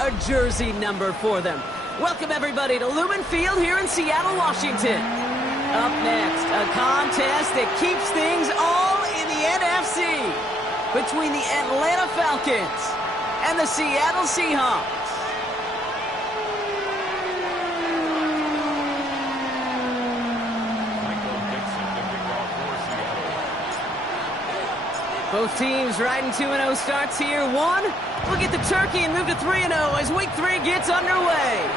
a jersey number for them. Welcome, everybody, to Lumen Field here in Seattle, Washington. Up next, a contest that keeps things all in the NFC between the Atlanta Falcons and the Seattle Seahawks. Both teams riding 2-0 starts here. One, we'll get the turkey and move to 3-0 as Week 3 gets underway.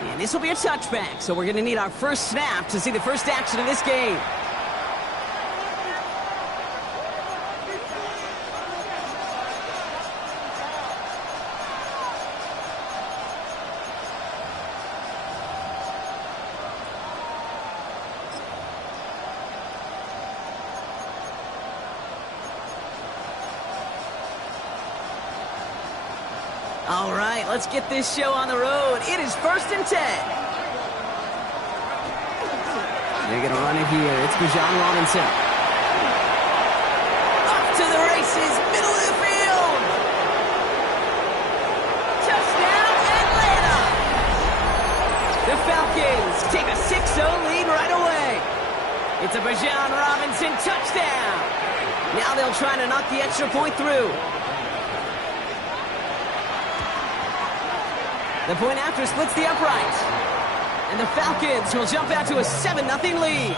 And this will be a touchback, so we're going to need our first snap to see the first action of this game. All right, let's get this show on the road. It is 1st and 10. They're going to run it here. It's Bijan Robinson. Up to the races, middle of the field. Touchdown, Atlanta. The Falcons take a 6-0 lead right away. It's a Bijan Robinson touchdown. Now they'll try to knock the extra point through. The point after splits the uprights. And the Falcons will jump out to a 7-0 lead.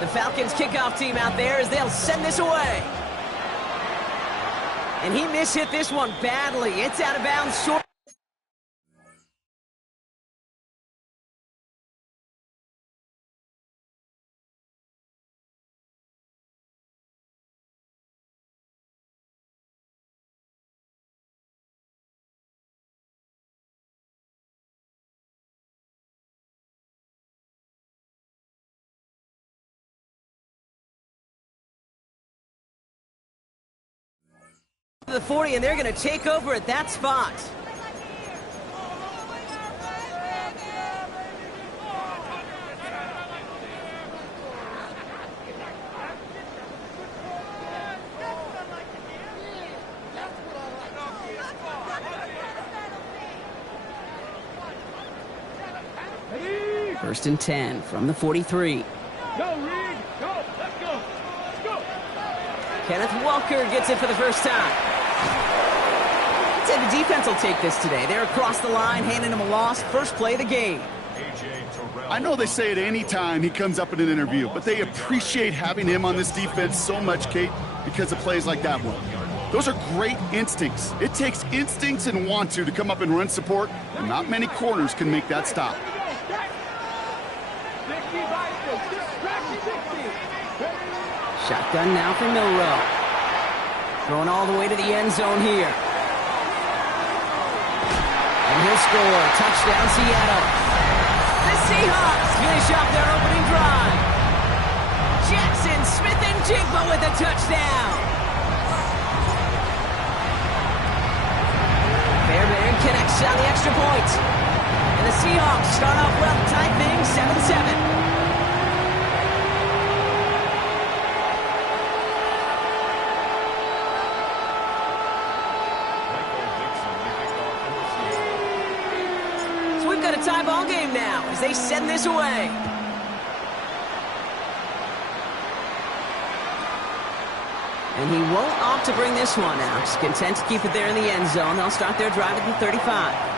The Falcons kickoff team out there as they'll send this away. And he mishit this one badly. It's out of bounds short. The 40, and they're going to take over at that spot. First and 10 from the 43. Go, Reed! Go! Let's go! Let's go! Kenneth Walker gets it for the first time. I'd say the defense will take this today. They're across the line, handing him a loss. First play of the game. I know they say it any time he comes up in an interview, but they appreciate having him on this defense so much, Kate, because of plays like that one. Those are great instincts. It takes instincts and want to come up and run support, and not many corners can make that stop. Shotgun now for Milrow. Throwing all the way to the end zone here. And he'll score. Touchdown, Seattle. The Seahawks finish off their opening drive. Jackson Smith-Njigba with a touchdown. Fairbairn connects on the extra point. And the Seahawks start off well, tie things 7-7. Tie ball game now as they send this away. And he won't opt to bring this one out. He's content to keep it there in the end zone. They'll start their drive at the 35.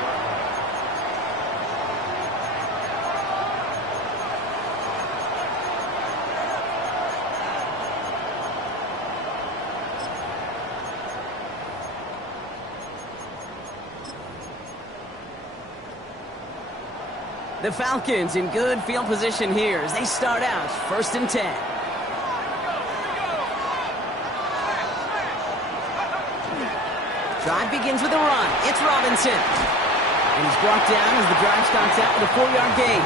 The Falcons in good field position here as they start out 1st and 10. Drive begins with a run. It's Robinson. And he's brought down as the drive stops out with a 4-yard gain.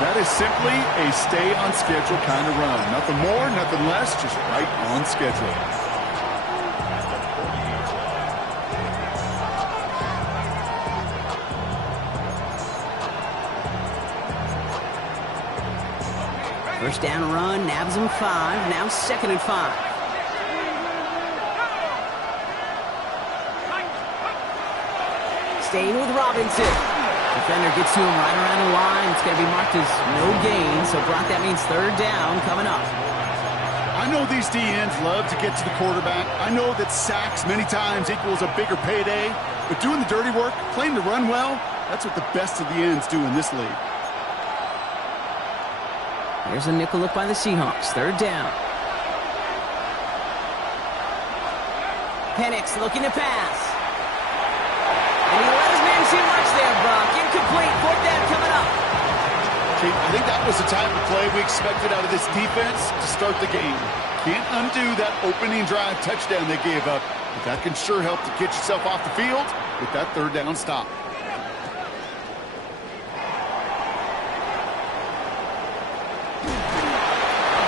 That is simply a stay-on-schedule kind of run. Nothing more, nothing less, just right on schedule. First down run, nabs him 5. Now 2nd and 5. Staying with Robinson. Defender gets to him right around the line. It's going to be marked as no gain. So, Brock, that means 3rd down coming up. I know these DNs love to get to the quarterback. I know that sacks many times equals a bigger payday. But doing the dirty work, playing to run well, that's what the best of the ends do in this league. Here's a nickel look by the Seahawks. 3rd down. Penix looking to pass. And he let his man too much there, Brock. Incomplete. 4th down coming up. Okay, I think that was the type of play we expected out of this defense to start the game. Can't undo that opening drive touchdown they gave up. But that can sure help to get yourself off the field with that 3rd down stop.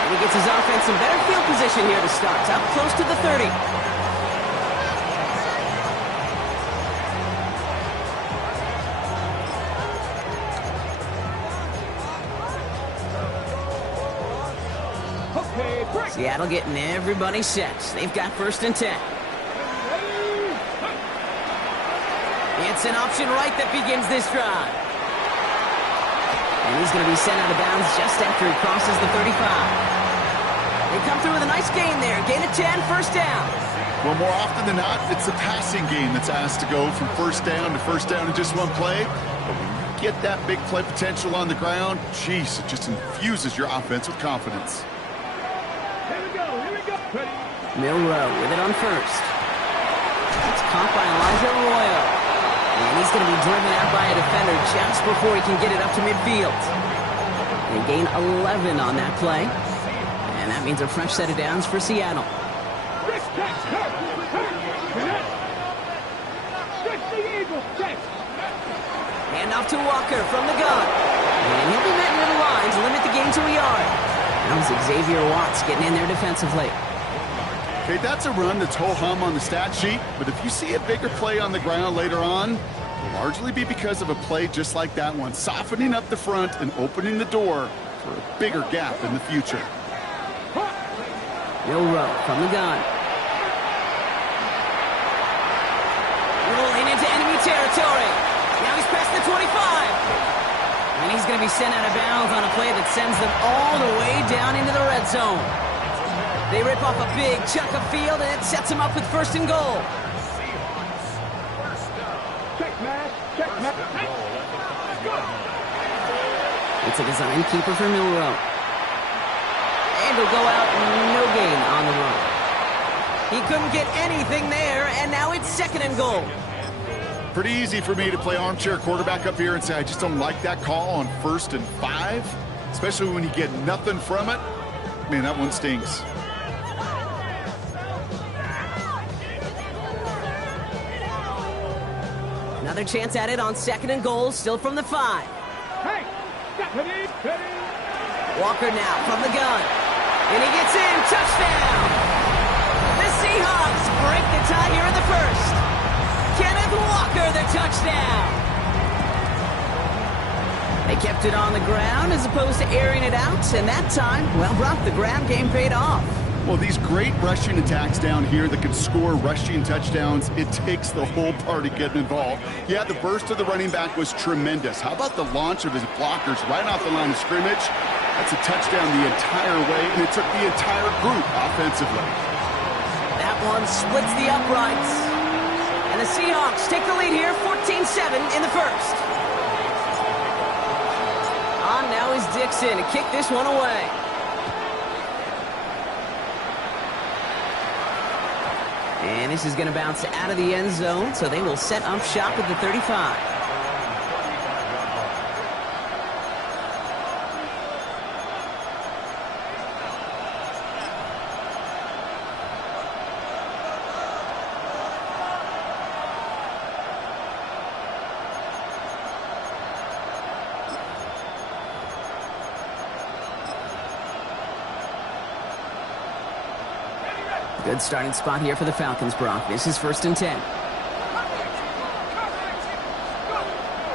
And he gets his offense in better field position here to start. Up close to the 30. Seattle getting everybody set. They've got 1st and 10. It's an option right that begins this drive. And he's going to be sent out of bounds just after he crosses the 35. They come through with a nice gain there. Gain of 10, 1st down. Well, more often than not, it's the passing game that's asked to go from 1st down to 1st down in just one play. But when you get that big play potential on the ground, geez, it just infuses your offense with confidence. Milrow with it on 1st. It's caught by Elijah Arroyo. And he's going to be driven out by a defender just before he can get it up to midfield. They gain 11 on that play. And that means a fresh set of downs for Seattle. Hand off to Walker from the gun. And he'll be met near the line to limit the gain to a yard. That was Xavier Watts getting in there defensively. Okay, that's a run that's ho-hum on the stat sheet, but if you see a bigger play on the ground later on, it'll largely be because of a play just like that one, softening up the front and opening the door for a bigger gap in the future. Milrow from the gun. Rolling into enemy territory. Now he's past the 25. And he's going to be sent out of bounds on a play that sends them all the way down into the red zone. They rip off a big chunk of field, and it sets them up with 1st and goal. It's a design keeper for Milrow. And he'll go out, no gain on the run. He couldn't get anything there, and now it's 2nd and goal. Pretty easy for me to play armchair quarterback up here and say I just don't like that call on 1st and 5, especially when you get nothing from it. Man, that one stings. Another chance at it on 2nd and goal, still from the 5. Hey! Walker now from the gun. And he gets in. Touchdown! The Seahawks break the tie here in the 1st. Kenneth Walker, the touchdown! They kept it on the ground as opposed to airing it out. And that time, well, Brock, the ground game paid off. Well, these great rushing attacks down here that can score rushing touchdowns, it takes the whole party getting involved. Yeah, the burst of the running back was tremendous. How about the launch of his blockers right off the line of scrimmage? That's a touchdown the entire way, and it took the entire group offensively. That one splits the uprights. And the Seahawks take the lead here, 14-7 in the 1st. On now is Dixon to kick this one away. And this is going to bounce out of the end zone, so they will set up shop at the 35. Good starting spot here for the Falcons, Brock. This is 1st and 10.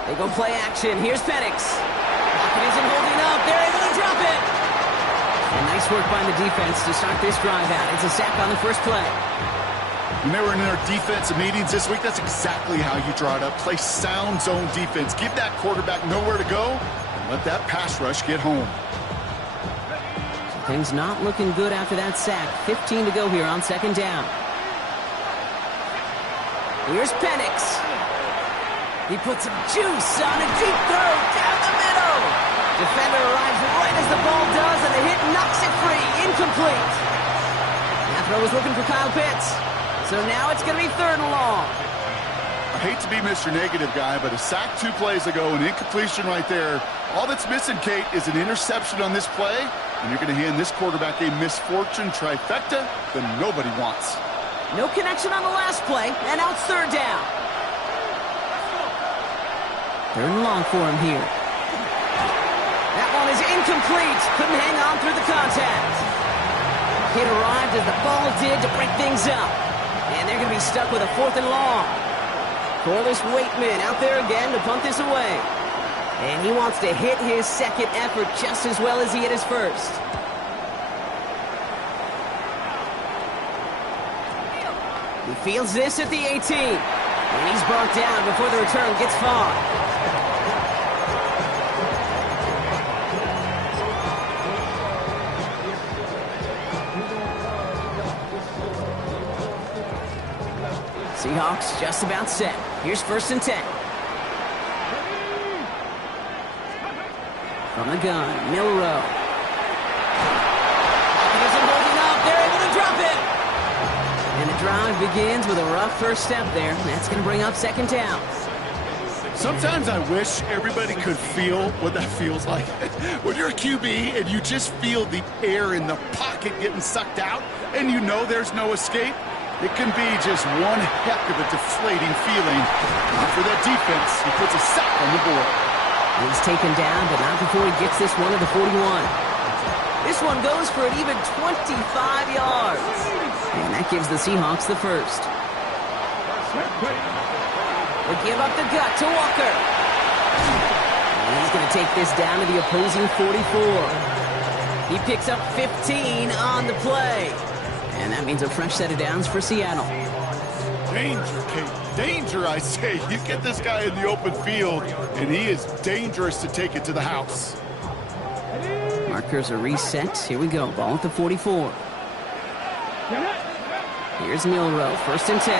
They go play action. Here's Penix. Pocket isn't holding up. They're able to drop it. Nice work by the defense to start this drive out. It's a sack on the first play. When they were in their defensive meetings this week, that's exactly how you draw it up. Play sound zone defense. Give that quarterback nowhere to go and let that pass rush get home. Things not looking good after that sack. 15 to go here on second down. Here's Penix. He puts some juice on a deep throw down the middle. Defender arrives right as the ball does, and the hit knocks it free. Incomplete. That throw was looking for Kyle Pitts. So now it's going to be 3rd and long. I hate to be Mr. Negative guy, but a sack 2 plays ago, an incompletion right there. All that's missing, Kate, is an interception on this play, and you're going to hand this quarterback a misfortune trifecta that nobody wants. No connection on the last play, and now it's 3rd down. 3rd and long for him here. That one is incomplete. Couldn't hang on through the contact. Hit arrived as the ball did to break things up. And they're going to be stuck with a 4th and long. Corliss Waitman out there again to punt this away. And he wants to hit his second effort just as well as he hit his first. He fields this at the 18. And he's brought down before the return gets far. Seahawks just about set. Here's 1st and 10. From the gun, Milrow. He isn't holding up. They're able to drop it. And the drive begins with a rough first step there. That's going to bring up 2nd down. Sometimes I wish everybody could feel what that feels like. When you're a QB and you just feel the air in the pocket getting sucked out and you know there's no escape, it can be just one heck of a deflating feeling. Not for that defense. He puts a sack on the board. He's taken down, but not before he gets this one to the 41. This one goes for an even 25 yards. And that gives the Seahawks the first. They give up the gut to Walker. And he's going to take this down to the opposing 44. He picks up 15 on the play. And that means a fresh set of downs for Seattle. Danger, Kate. Danger, I say. You get this guy in the open field, and he is dangerous to take it to the house. Markers are reset. Here we go. Ball at the 44. Here's Milrow. 1st and 10.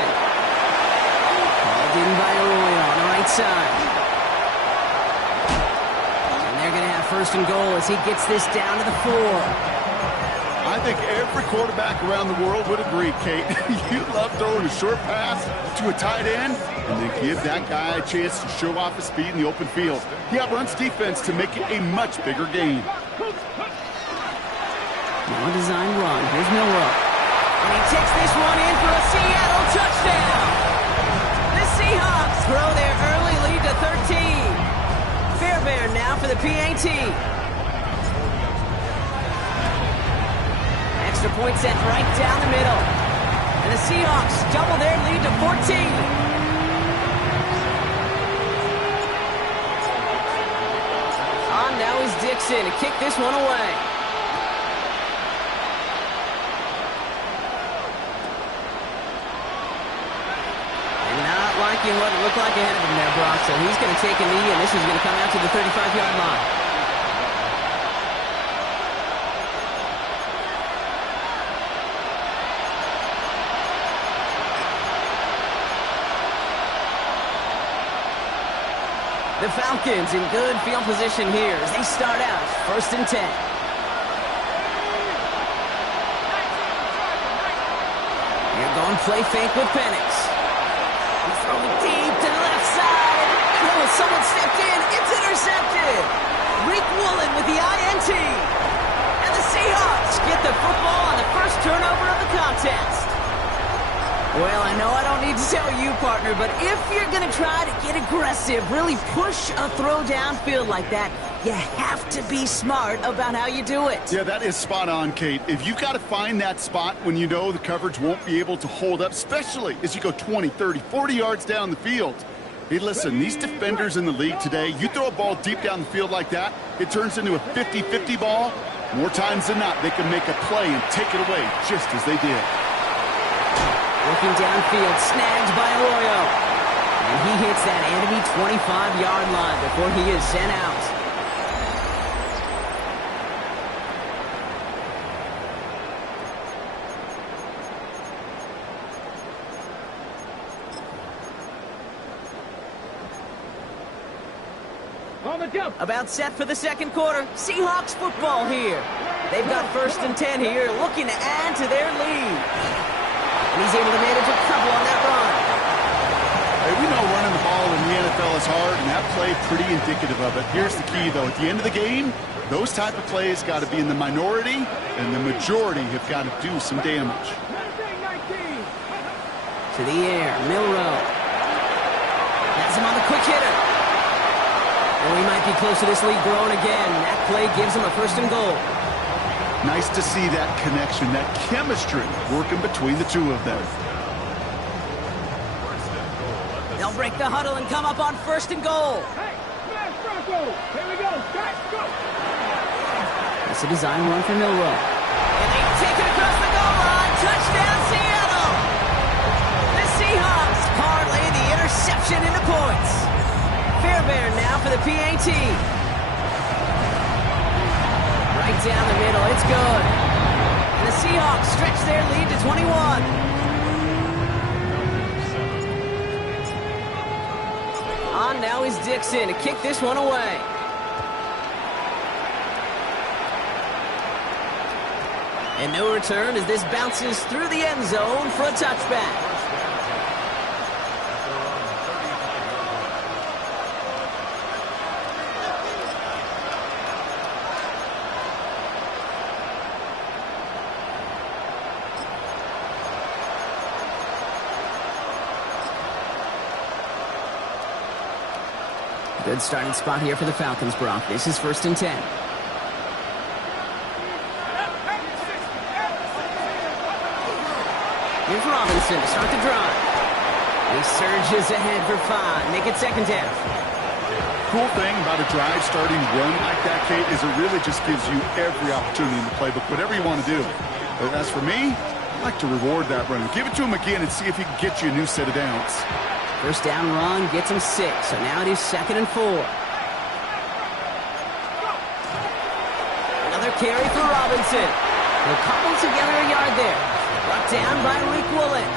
Called in by Arroyo on the right side. And they're going to have 1st and goal as he gets this down to the 4. I think every quarterback around the world would agree, Kate. You love throwing a short pass to a tight end and then give that guy a chance to show off his speed in the open field. He outruns defense to make it a much bigger game. Now a design run. Here's Milrow. And he takes this one in for a Seattle touchdown. The Seahawks throw their early lead to 13. Fairbairn now for the PAT. Extra point set right down the middle. And the Seahawks double their lead to 14. On now is Dixon to kick this one away. And not liking what it looked like ahead of him there, Brock. So he's going to take a knee, and this is going to come out to the 35-yard line. The Falcons in good field position here as they start out 1st and 10. They're going play fake with Penix. He's throwing deep to the left side. Oh, someone stepped in. It's intercepted. Reek Woolen with the INT. And the Seahawks get the football on the first turnover of the contest. Well, I know I don't need to tell you, partner, but if you're going to try to get aggressive, really push a throw downfield like that, you have to be smart about how you do it. Yeah, that is spot on, Kate. If you've got to find that spot when you know the coverage won't be able to hold up, especially as you go 20, 30, 40 yards down the field. Hey, listen, these defenders in the league today, you throw a ball deep down the field like that, it turns into a 50-50 ball. More times than not, they can make a play and take it away just as they did. Looking downfield, snagged by Arroyo. And he hits that enemy 25-yard line before he is sent out. On the jump. About set for the second quarter. Seahawks football here. They've got 1st and 10 here, looking to add to their lead. And he's able to manage a couple on that run. Hey, we know running the ball in the NFL is hard, and that play pretty indicative of it. Here's the key, though. At the end of the game, those type of plays got to be in the minority, and the majority have got to do some damage. To the air, Milroe. Has him on the quick hitter. Oh, he might be close to this lead growing again. That play gives him a 1st and goal. Nice to see that connection, that chemistry working between the two of them. They'll break the huddle and come up on 1st and goal. Hey, smash Bronco. Here we go. Guys, go. It's a design run for Milroe. And they take it across the goal line. Touchdown, Seattle. The Seahawks parlay the interception into points. Fairbairn now for the PAT. Right down the middle, it's good. And the Seahawks stretch their lead to 21. On now is Dixon to kick this one away. And no return as this bounces through the end zone for a touchback. Good starting spot here for the Falcons, Brock. This is 1st and 10. Here's Robinson to start the drive. He surges ahead for 5. Make it 2nd down. Cool thing about a drive starting run like that, Kate, is it really just gives you every opportunity in the playbook, whatever you want to do. But as for me, I like to reward that run. Give it to him again and see if he can get you a new set of downs. 1st down run gets him 6, so now it is 2nd and 4. Another carry for Robinson. They'll cobble together a yard there. Brought down by Rick Woolen.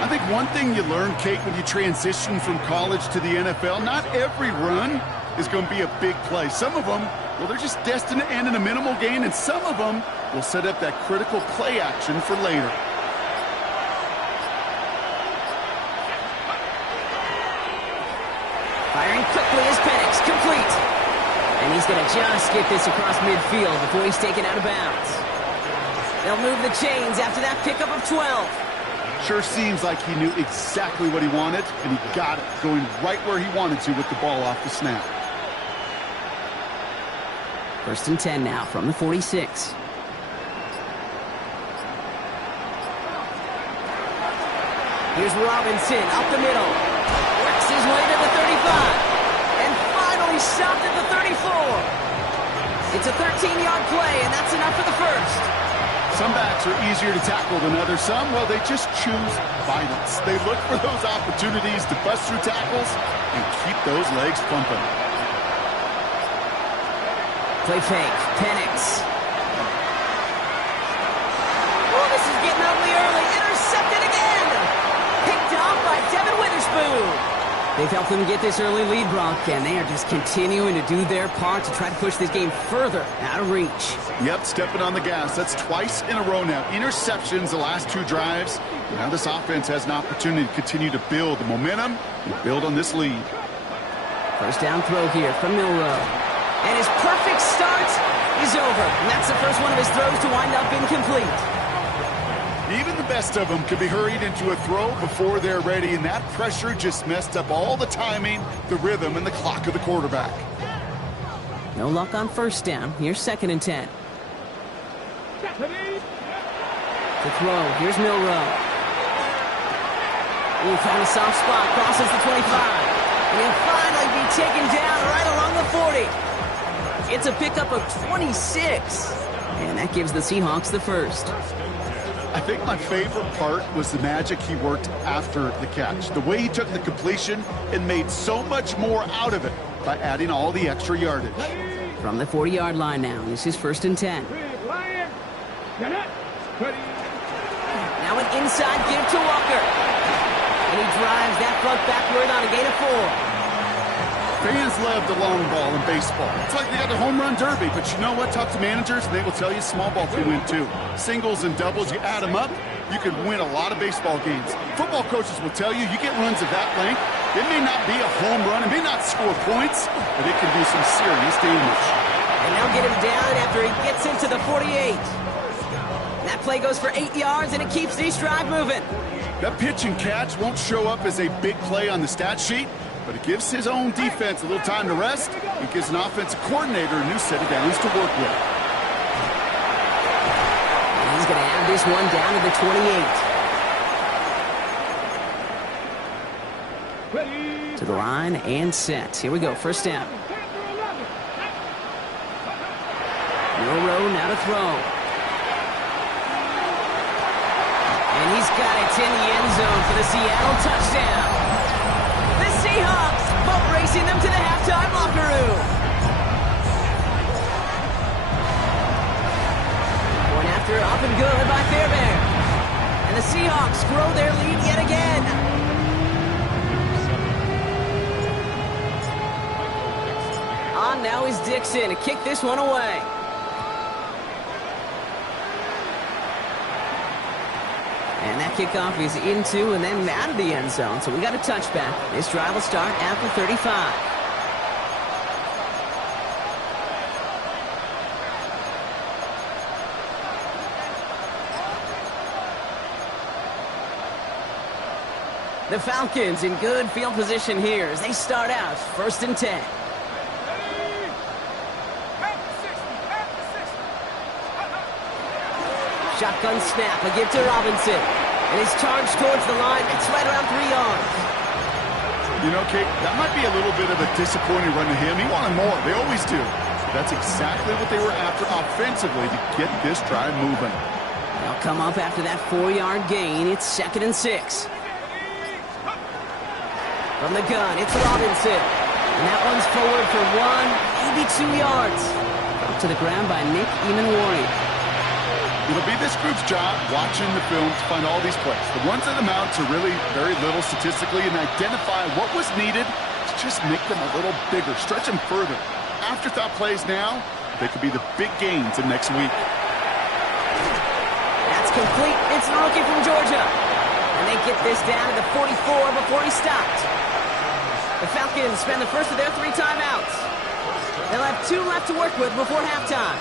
I think one thing you learn, Kate, when you transition from college to the NFL, not every run is going to be a big play. Some of them, well, they're just destined to end in a minimal gain, and some of them will set up that critical play action for later. Firing quickly is Penix, complete. And he's going to just get this across midfield before he's taken out of bounds. They'll move the chains after that pickup of 12. Sure seems like he knew exactly what he wanted, and he got it, going right where he wanted to with the ball off the snap. 1st and 10 now from the 46. Here's Robinson up the middle. Works his way to the 35. And finally stopped at the 34. It's a 13-yard play, and that's enough for the 1st. Some backs are easier to tackle than others. Some, well, they just choose violence. They look for those opportunities to bust through tackles and keep those legs pumping. Play fake. Penix. Oh, this is getting ugly early. Intercepted again. Picked off by Devin Witherspoon. They've helped them get this early lead, Bronk, and they are just continuing to do their part to try to push this game further out of reach. Yep, stepping on the gas. That's twice in a row now. Interceptions the last 2 drives. Now this offense has an opportunity to continue to build the momentum and build on this lead. 1st down throw here from Milroe. And his perfect start is over. And that's the first one of his throws to wind up incomplete. Even the best of them can be hurried into a throw before they're ready, and that pressure just messed up all the timing, the rhythm, and the clock of the quarterback. No luck on 1st down. Here's 2nd and 10. The throw. Here's Milroe. Ooh, found a soft spot. Crosses the 25. And he'll finally be taken down right along the 40. It's a pickup of 26. And that gives the Seahawks the first. I think my favorite part was the magic he worked after the catch. The way he took the completion and made so much more out of it by adding all the extra yardage. From the 40-yard line now, this is 1st and 10. Now an inside give to Walker. And he drives that front backward on a gain of 4. Fans love the long ball in baseball. It's like they got the home run derby, but you know what? Talk to managers, and they will tell you small ball can win too. Singles and doubles, you add them up, you can win a lot of baseball games. Football coaches will tell you, you get runs of that length, it may not be a home run, it may not score points, but it can do some serious damage. And they'll get him down after he gets into the 48. That play goes for 8 yards, and it keeps this drive moving. That pitch and catch won't show up as a big play on the stat sheet, but it gives his own defense a little time to rest. It gives an offensive coordinator a new set of downs to work with. And he's going to have this one down to the 28. To the line and set. Here we go, 1st down. Row now to throw. And he's got it in the end zone for the Seattle touchdown. The Seahawks boat racing them to the halftime locker room. Point after up and good by Fairbairn. And the Seahawks grow their lead yet again. On now is Dixon to kick this one away. And that kickoff is into and then out of the end zone. So we got a touchback. This drive will start at the 35. The Falcons in good field position here as they start out 1st and 10. Shotgun snap, a give to Robinson. And he's charged towards the line. It's right around 3 yards. You know, Kate, that might be a little bit of a disappointing run to him. He wanted more. They always do. But that's exactly what they were after offensively to get this drive moving. They'll come up after that 4-yard gain. It's 2nd and 6. From the gun, it's Robinson. And that one's forward for 1, maybe 2 yards. Up to the ground by Nick Eamon-Warrior. It'll be this group's job watching the film to find all these plays. The ones that amount to really very little statistically and identify what was needed to just make them a little bigger, stretch them further. Afterthought plays now, they could be the big gains in next week. That's complete. It's the rookie from Georgia. And they get this down to the 44 before he stopped. The Falcons spend the first of their 3 timeouts. They'll have 2 left to work with before halftime.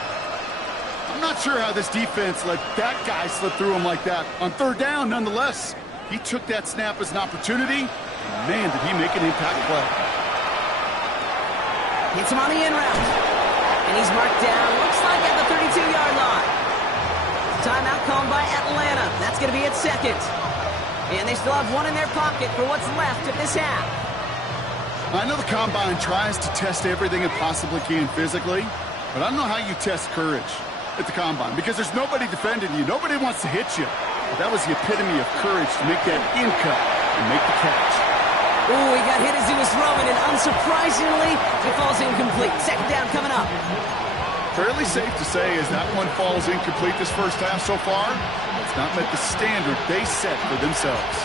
I'm not sure how this defense let that guy slip through him like that. On 3rd down, nonetheless, he took that snap as an opportunity. Man, did he make an impact play. Hits him on the in route. And he's marked down, looks like at the 32-yard line. Timeout called by Atlanta. That's going to be its 2nd. And they still have 1 in their pocket for what's left of this half. I know the Combine tries to test everything it possibly can physically, but I don't know how you test courage at the Combine, because there's nobody defending you. Nobody wants to hit you. But that was the epitome of courage to make that in cut and make the catch. Ooh, he got hit as he was throwing, and unsurprisingly, it falls incomplete. 2nd down coming up. Fairly safe to say as that one falls incomplete this first half so far, it's not met the standard they set for themselves.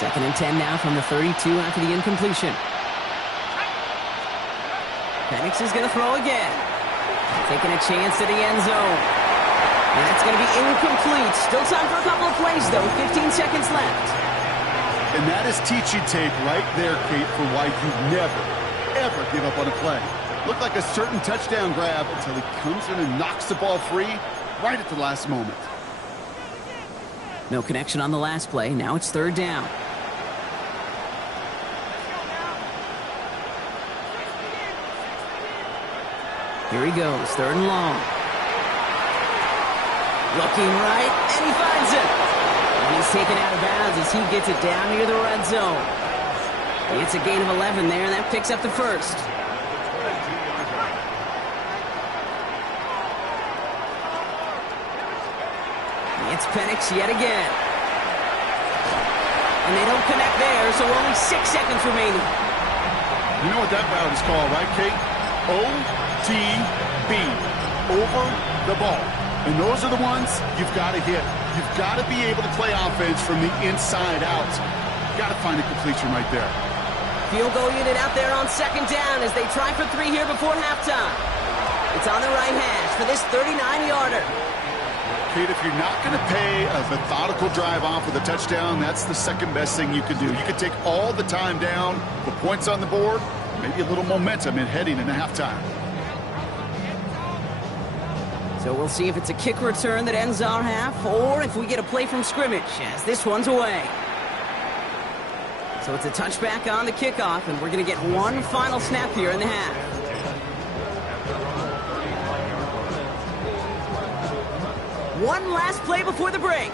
2nd and 10 now from the 32 after the incompletion. Penix is going to throw again. Taking a chance to the end zone. And that's going to be incomplete. Still time for a couple of plays, though. 15 seconds left. And that is teaching tape right there, Kate, for why you never, ever give up on a play. Looked like a certain touchdown grab until he comes in and knocks the ball free right at the last moment. No connection on the last play. Now it's 3rd down. Here he goes, 3rd and long. Looking right, and he finds it. And he's taken out of bounds as he gets it down near the red zone. It's a gain of 11 there, and that picks up the 1st. It's Penix yet again. And they don't connect there, so only 6 seconds remaining. You know what that route is called, right, Kate? OTB. Over the ball. And those are the ones you've got to hit. You've got to be able to play offense from the inside out. Got to find a completion right there. Field goal unit out there on second down as they try for 3 here before halftime. It's on the right hash for this 39-yarder. Kate, if you're not going to pay a methodical drive off with a touchdown, that's the second best thing you can do. You can take all the time down, put points on the board, maybe a little momentum in heading into halftime. So we'll see if it's a kick return that ends our half, or if we get a play from scrimmage, as this one's away. So it's a touchback on the kickoff, and we're going to get one final snap here in the half. One last play before the break.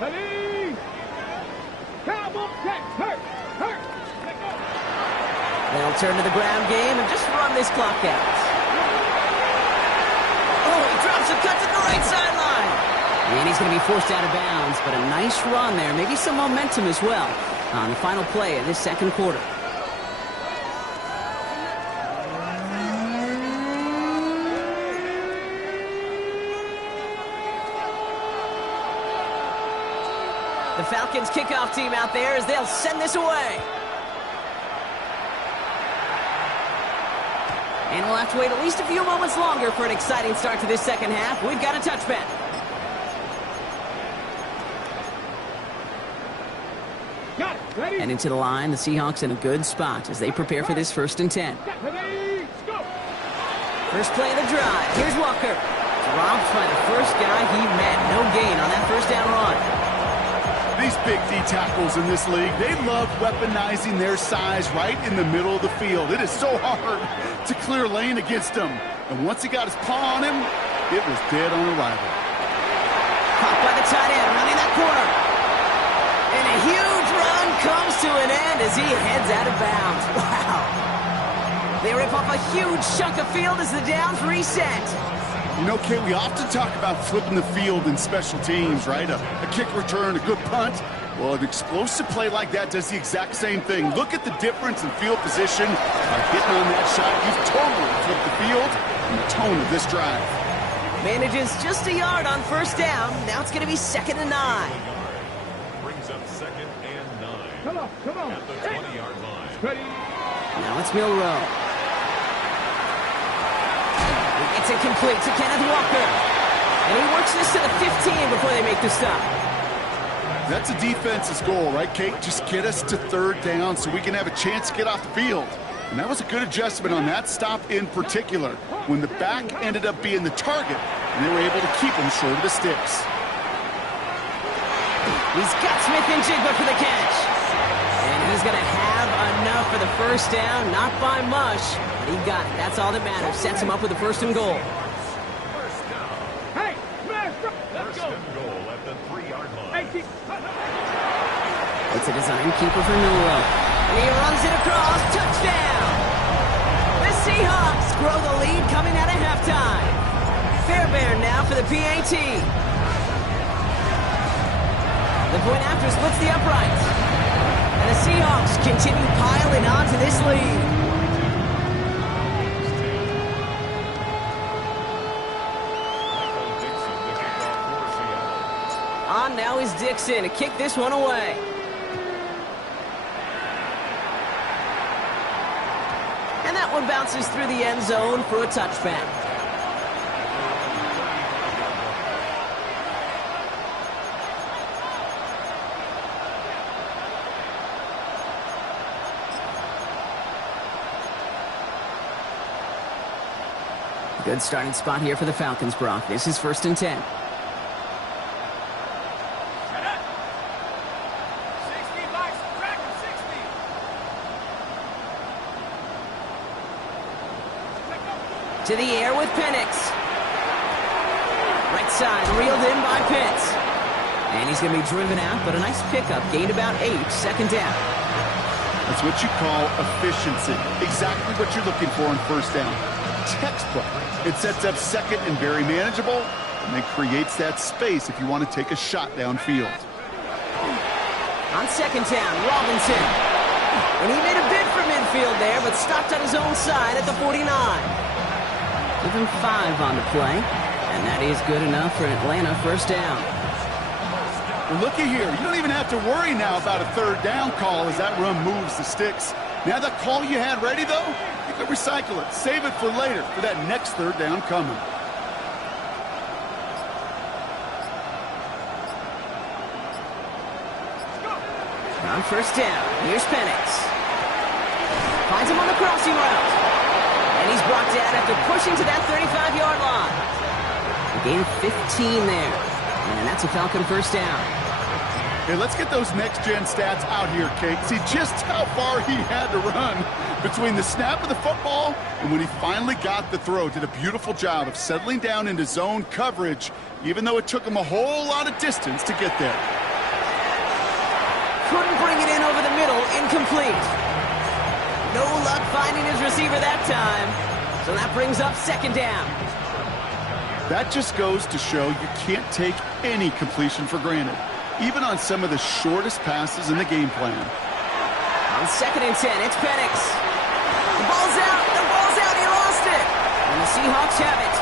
Ready? Cowboy check. Hurt. They'll turn to the ground game and just run this clock out. Oh, he drops and cuts at the right sideline. And he's going to be forced out of bounds, but a nice run there. Maybe some momentum as well on the final play of this second quarter. The Falcons kickoff team out there as they'll send this away. And we'll have to wait at least a few moments longer for an exciting start to this second half. We've got a touchback. Got it. Ready? And into the line, the Seahawks in a good spot as they prepare for this 1st and 10. Ready? Go. First play of the drive. Here's Walker. Dropped by the first guy he met. No gain on that first down run. These big D tackles in this league, they love weaponizing their size right in the middle of the field. It is so hard to clear lane against him. And once he got his paw on him, it was dead on arrival. Caught by the tight end, running that corner. And a huge run comes to an end as he heads out of bounds. Wow. They rip off a huge chunk of field as the downs reset. You know, Kate, we often talk about flipping the field in special teams, right? A kick return, a good punt. Well, an explosive play like that does the exact same thing. Look at the difference in field position. By hitting on that shot, you've totally flipped the field and the tone of this drive. Manages just a yard on first down. Now it's going to be 2nd and 9. Brings up 2nd and 9. Come on. At the 20-yard line. Ready? Now it's Milrow. It's incomplete to Kenneth Walker. And he works this to the 15 before they make the stop. That's a defense's goal, right, Kate? Just get us to 3rd down so we can have a chance to get off the field. And that was a good adjustment on that stop in particular, when the back ended up being the target, and they were able to keep him short of the sticks. He's got Smith and Jigba for the catch. And he's going to have enough for the first down, not by much. But he got it. That's all that matters. Sets him up with a 1st and goal. First down. Hey, smash. Let's First go. and goal at the 3-yard line. Hey, keep. It's a design keeper for Milrow. And he runs it across. Touchdown! The Seahawks grow the lead coming out of halftime. Fairbairn now for the PAT. The point after splits the uprights. And the Seahawks continue piling on to this lead. On now is Dixon to kick this one away. And that one bounces through the end zone for a touchback. Good starting spot here for the Falcons, Brock. This is 1st and 10. To the air with Penix. Right side, reeled in by Pitts. And he's going to be driven out, but a nice pickup. Gained about 8, 2nd down. That's what you call efficiency. Exactly what you're looking for on first down. textbook. It sets up second and very manageable, and then creates that space if you want to take a shot downfield. On second down, Robinson. And he made a bid for midfield there, but stopped on his own side at the 49. Give him 5 on the play, and that is good enough for Atlanta first down. Well, looky here. You don't even have to worry now about a third down call as that run moves the sticks. Now that call you had ready, though, you can recycle it. Save it for later for that next third down coming. On first down, here's Penix. Finds him on the crossing route. And he's brought down after pushing to that 35-yard line. A gain of 15 there. And that's a Falcon first down. Hey, let's get those next-gen stats out here, Kate. See just how far he had to run between the snap of the football and when he finally got the throw. Did a beautiful job of settling down into zone coverage, even though it took him a whole lot of distance to get there. Couldn't bring it in over the middle, incomplete. No luck finding his receiver that time. So that brings up second down. That just goes to show you can't take any completion for granted, even on some of the shortest passes in the game plan. On second and 10, it's Penix. The ball's out, he lost it. And the Seahawks have it.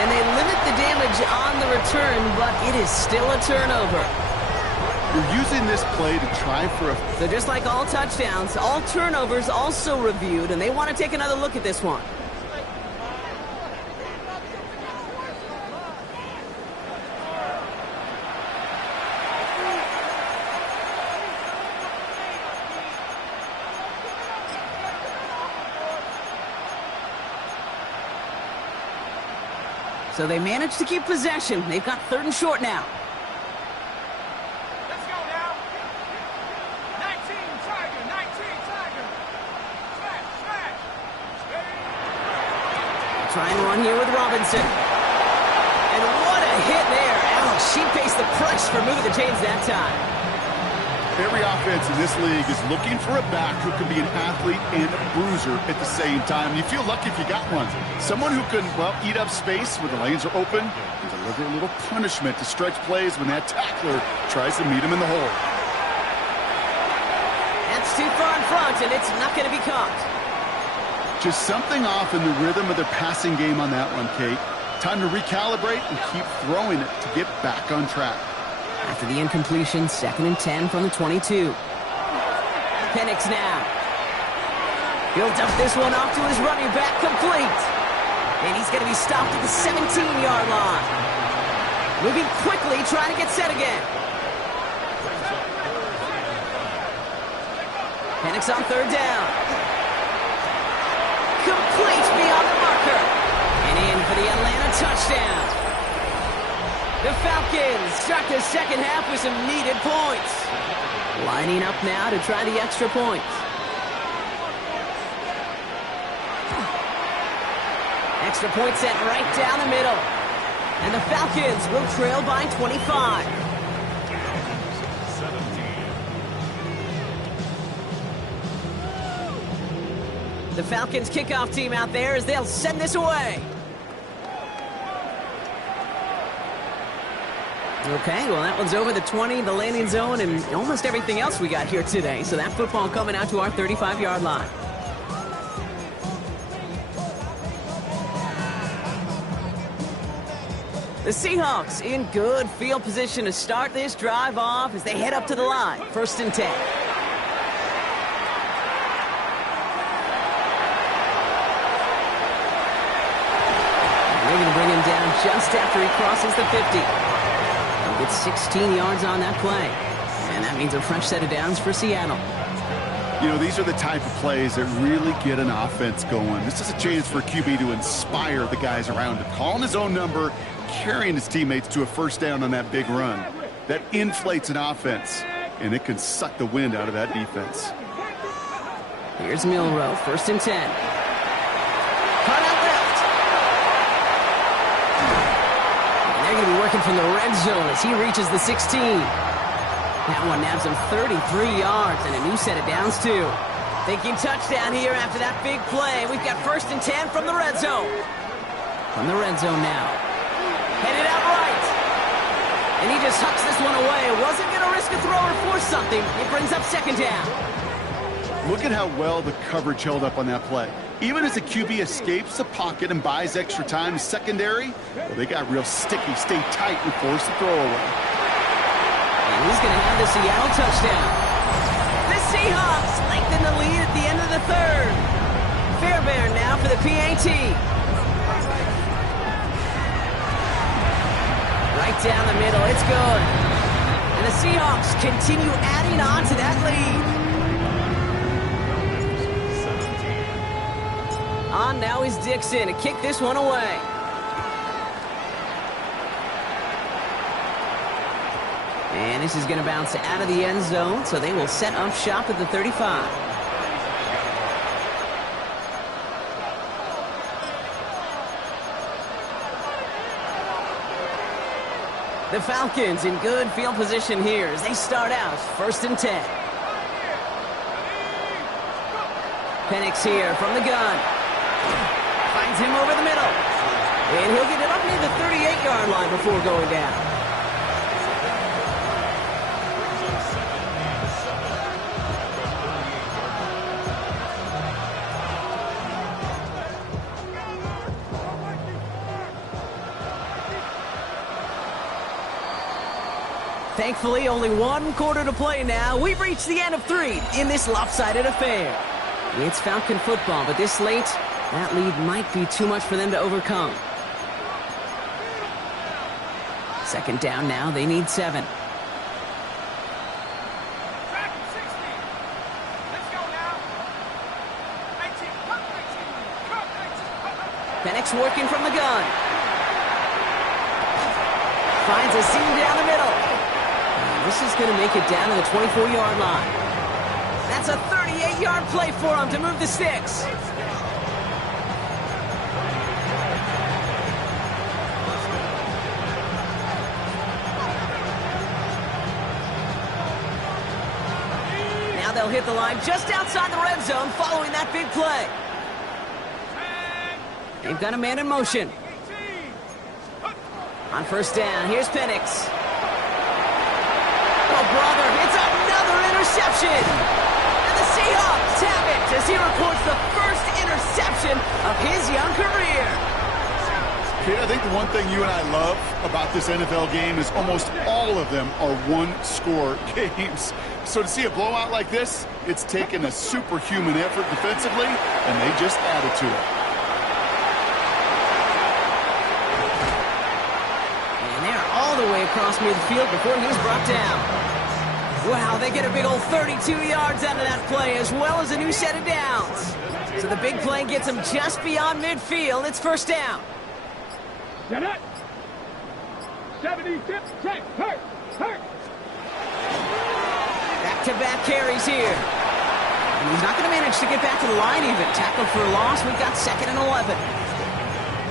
And they limit the damage on the return, but it is still a turnover. You're using this play to try for a... So just like all touchdowns, all turnovers also reviewed, and they want to take another look at this one. So they managed to keep possession. They've got third and short now. Let's go now. 19 Tiger, 19 Tiger. Smash. Try and run here with Robinson. And what a hit there. Ouch, she faced the press for moving the chains that time. Every offense in this league is looking for a back who can be an athlete and a bruiser at the same time. You feel lucky if you got one. Someone who can, well, eat up space when the lanes are open and deliver a little punishment to stretch plays when that tackler tries to meet him in the hole. That's too far in front, and it's not going to be caught. Just something off in the rhythm of their passing game on that one, Kate. Time to recalibrate and keep throwing it to get back on track. After the incompletion, second and 10 from the 22. Penix now. He'll dump this one off to his running back, complete. And he's going to be stopped at the 17-yard line. Moving quickly, trying to get set again. Penix on third down. Complete beyond the marker. And in for the Atlanta touchdown. The Falcons start the second half with some needed points. Lining up now to try the extra points. Extra point set right down the middle. And the Falcons will trail by 25. 17. The Falcons kickoff team out there as they'll send this away. Okay, well, that one's over the 20, the landing zone, and almost everything else we got here today. So that football coming out to our 35-yard line. The Seahawks in good field position to start this drive off as they head up to the line. First and 10. And they're going to bring him down just after he crosses the 50. It's 16 yards on that play. And that means a fresh set of downs for Seattle. You know, these are the type of plays that really get an offense going. This is a chance for a QB to inspire the guys around him. Calling his own number, carrying his teammates to a first down on that big run. That inflates an offense, and it can suck the wind out of that defense. Here's Milroe, first and 10. Cut out left. They're going to be working from the red zone as he reaches the 16. That one nabs him 33 yards and a new set of downs, too. Thinking touchdown here after that big play. We've got 1st and 10 from the red zone. From the red zone now. Headed out right. And he just hucks this one away. Wasn't going to risk a throw or force something. It brings up 2nd down. Look at how well the coverage held up on that play. Even as the QB escapes the pocket and buys extra time, secondary, well, they got real sticky, stay tight, and force the throw away. And he's going to have the Seattle touchdown. The Seahawks lengthen the lead at the end of the 3rd. Fairbairn now for the PAT. Right down the middle, it's good. And the Seahawks continue adding on to that lead. On now is Dixon to kick this one away. And this is going to bounce out of the end zone, so they will set up shop at the 35. The Falcons in good field position here as they start out 1st and 10. Penix here from the gun. Finds him over the middle. And he'll get it up near the 38-yard line before going down. Thankfully, only 1 quarter to play now. We've reached the end of 3 in this lopsided affair. It's Falcon football, but this late, that lead might be too much for them to overcome. 2nd down now, they need 7. Penix working from the gun. Finds a seam down the middle. And this is going to make it down to the 24-yard line. That's a 38-yard play for him to move the sticks. Now they'll hit the line just outside the red zone following that big play. They've got a man in motion. On 1st down, here's Penix. Oh, brother, it's another interception. And the Seahawks have it as he reports the first interception of his young career. Kate, I think the one thing you and I love about this NFL game is almost all of them are one-score games. So to see a blowout like this, it's taken a superhuman effort defensively, and they just added to it. And they're all the way across midfield before he was brought down. Wow, they get a big old 32 yards out of that play, as well as a new set of downs. So the big play gets them just beyond midfield. It's 1st down. Get it. 76, check, hurt. Back-to-back carries here. And he's not going to manage to get back to the line even. Tackled for a loss. We've got 2nd and 11.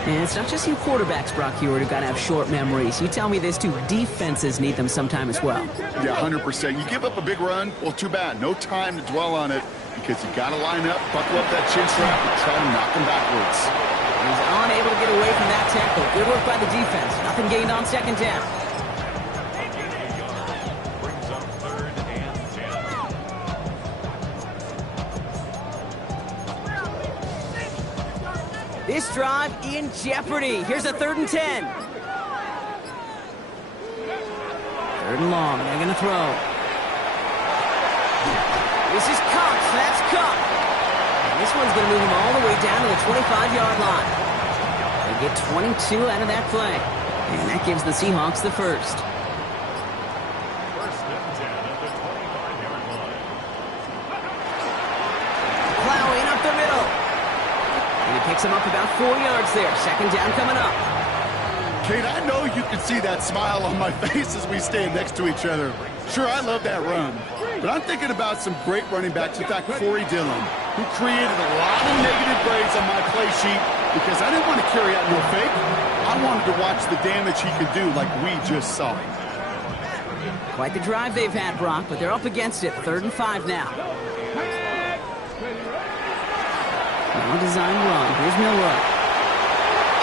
And it's not just you quarterbacks, Brock Hewitt, who've got to have short memories. You tell me this too. Defenses need them sometime as well. Yeah, 100%. You give up a big run, well, too bad. No time to dwell on it because you got to line up, buckle up that chin strap, and try to knock him backwards. He's unable to get away from that tackle. Good work by the defense. Nothing gained on 2nd down. Brings up 3rd and 10. This drive in jeopardy. Here's a 3rd and 10. 3rd and long. They're going to throw. This is Cox. That's Cox. And this one's going to move him all the way down to the 25-yard line. They get 22 out of that play. And that gives the Seahawks the 1st. 1st and 10 at the 25-yard line. Plowing up the middle. And he picks him up about 4 yards there. 2nd down coming up. Kate, I know you can see that smile on my face as we stand next to each other. Sure, I love that run. But I'm thinking about some great running backs. In fact, Corey Dillon, who created a lot of negative grades on my play sheet because I didn't want to carry out no fake. I wanted to watch the damage he could do like we just saw. Quite the drive they've had, Brock, but they're up against it. 3rd and 5 now. Well-designed run. Here's Milroy.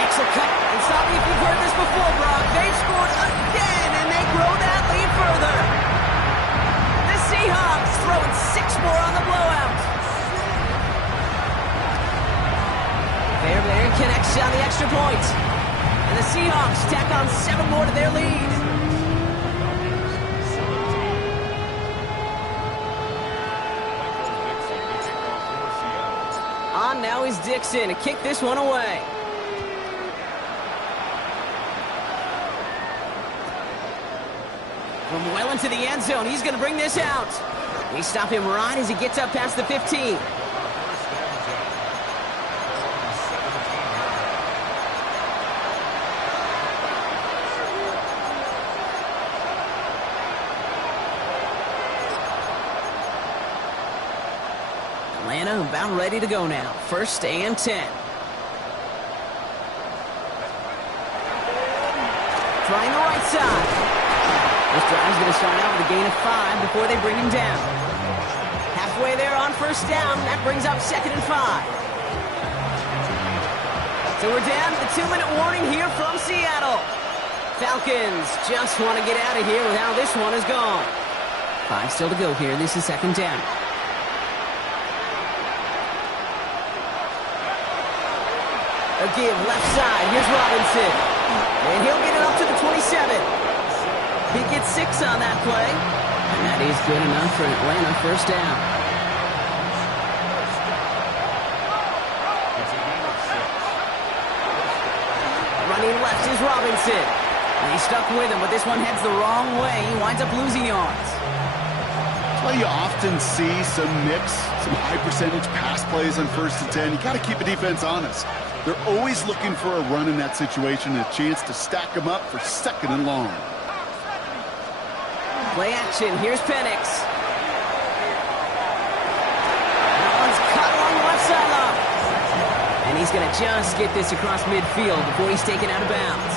Extra cut. And stop me if you've heard this before, Brock. They've scored again, and they grow that lead further. The Seahawks throwing 6 more on the blowout. LLEYr connects on the extra point. And the Seahawks tack on 7 more to their lead. On now is Dixon to kick this one away. From well into the end zone, he's going to bring this out. They stop him right as he gets up past the 15. Atlanta about ready to go now. 1st and 10. Trying the right side. This drive's going to start out with a gain of 5 before they bring him down. Halfway there on 1st down. That brings up 2nd and 5. So we're down to the 2-minute warning here from Seattle. Falcons just want to get out of here with how this one has gone. 5 still to go here. This is 2nd down. A give left side. Here's Robinson. And he'll get it up to the 27. He gets 6 on that play. And that is good enough for Atlanta. 1st down. Running left is Robinson. And he's stuck with him, but this one heads the wrong way. He winds up losing yards. Well, you often see some mix, some high-percentage pass plays on 1st and 10. You got to keep a defense honest. They're always looking for a run in that situation and a chance to stack them up for 2nd and long. Play action. Here's Penix. That one's cut along the left sideline. And he's going to just get this across midfield before he's taken out of bounds.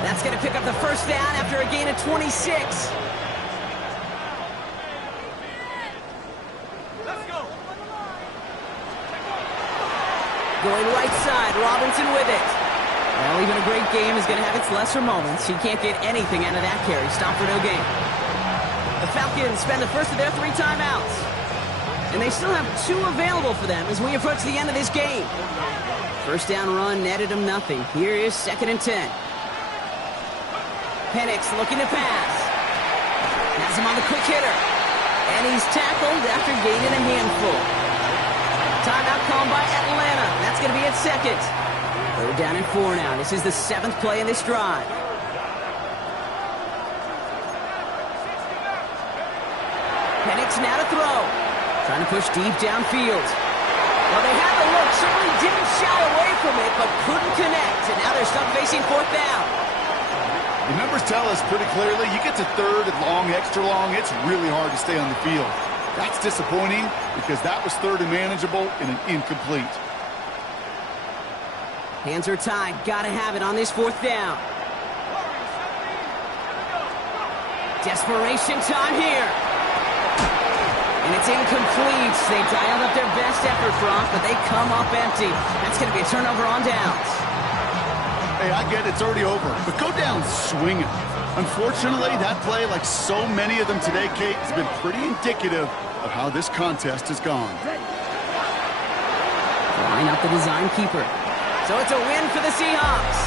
That's going to pick up the 1st down after a gain of 26. Going right side, Robinson with it. Well, even a great game is going to have its lesser moments. He can't get anything out of that carry. Stop for no gain. The Falcons spend the first of their 3 timeouts. And they still have 2 available for them as we approach the end of this game. 1st down run netted him nothing. Here is 2nd and 10. Penix looking to pass. Has him on the quick hitter. And he's tackled after gaining a handful. Timeout called by Atlanta. That's going to be at 2nd. 3rd down and 4 now. This is the 7th play in this drive. Penix now to throw. Trying to push deep downfield. Well, they had the look. Certainly didn't shy away from it, but couldn't connect. And now they're stuck facing 4th down. The numbers tell us pretty clearly, you get to 3rd and long, extra long, it's really hard to stay on the field. That's disappointing because that was 3rd and manageable and an incomplete. Hands are tied. Got to have it on this 4th down. Desperation time here. And it's incomplete. They dialed up their best effort, Brock, but they come up empty. That's going to be a turnover on downs. Hey, I get it's already over, but go down swinging. Unfortunately, that play, like so many of them today, Kate, has been pretty indicative of how this contest has gone. Line up the design keeper. So it's a win for the Seahawks.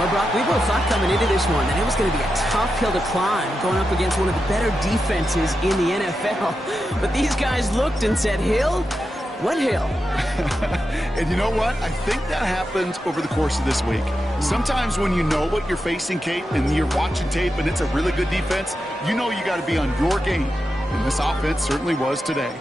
Well, Brock, we both thought coming into this one that it was going to be a tough hill to climb, going up against one of the better defenses in the NFL. But these guys looked and said, Hill? What hill? And you know what? I think that happens over the course of this week. Sometimes when you know what you're facing, Kate, and you're watching tape and it's a really good defense, you know you got to be on your game. And this offense certainly was today.